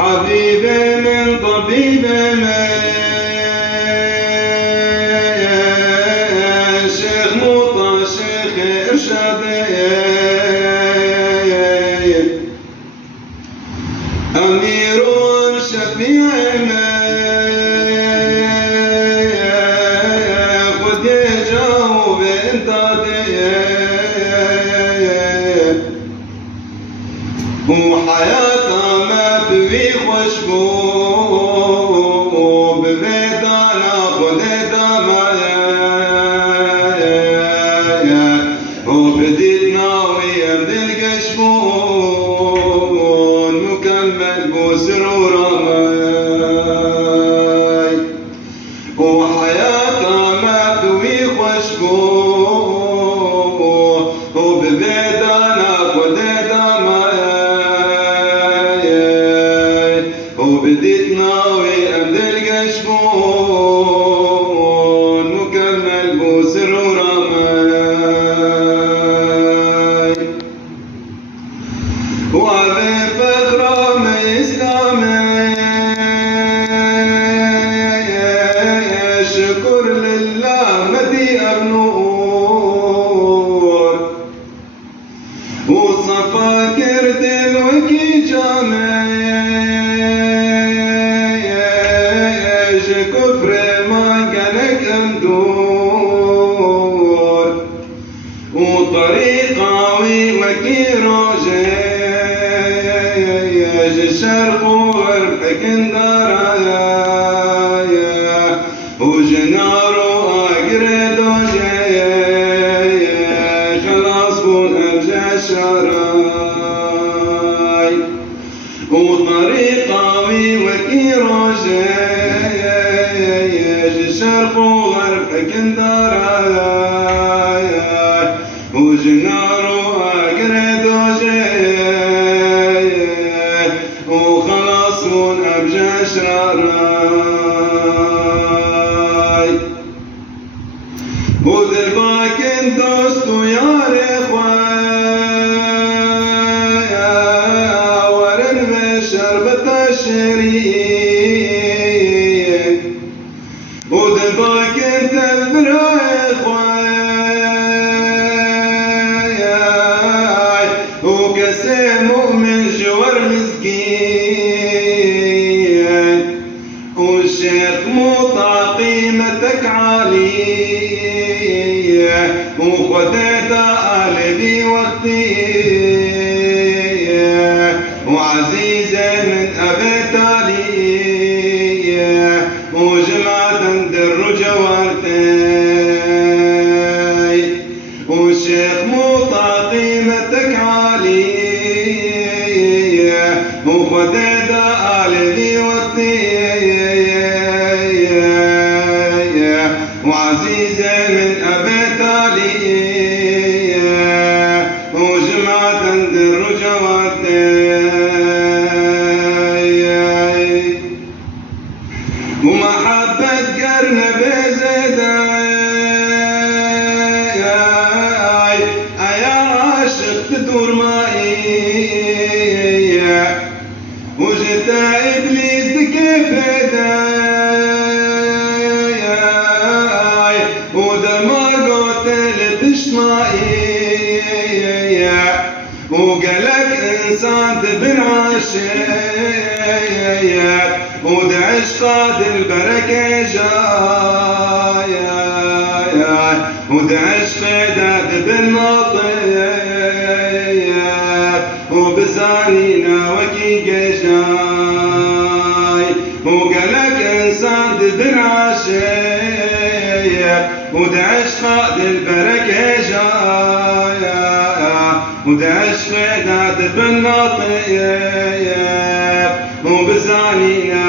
حبيبي من طبيبي من شيخ موطى شيخ إرشادي أمير شفيع خذ يجاوب انتادي وحياته ما بوي خوشبو ببيدانا خذ دمايا وبديت ناوي أمد القشبون مكمل بسرور ماي وحياته ما بوي خوشبو وببيدانا خذ وبديت ناوي أمد القشبون مكمل بسرور ماي وأبي فخر من إسلامي شكر لله مدي أبنور وصفا كرد الوكي جامي كفر ما كانك أمدور وطريقاوي وكيروجي الشرق وغربك اندرايا وجنارو اقردوجي خلاص بون ارجع الشراي وطريقاوي وكيروجي الشرق وغربك اندرايا وجنارو اقردوجي وخلاص من أبجى شراراي وذباك دوست يا رخوايا ورن بشربة الشريك وذباك تذبر إخوايا وكسي مؤمن جوار مسكين والشيخ موطى قيمتك عالية وخديت قلبي وقتي وعزيزة من أبيت علي وجمعة در جوارتي والشيخ موطى قيمتك عالية وخديت قلبي وقتي وعزيزة من أبيت علي وجمعة در جوارتي ومحبة قرن بزداي يا عاشق تدور معي وجدت إبليس كيف داي ودما قتل تشمعي وقالك إنسان تبن عاشق ودعش قاد البركة جايا ودعش قداد بالناطية وبزانينا وكي جاي وقالك إنسان تبن عاشق ودعش قاد البركة جايا ودعش قداد بالناطية وبزانينا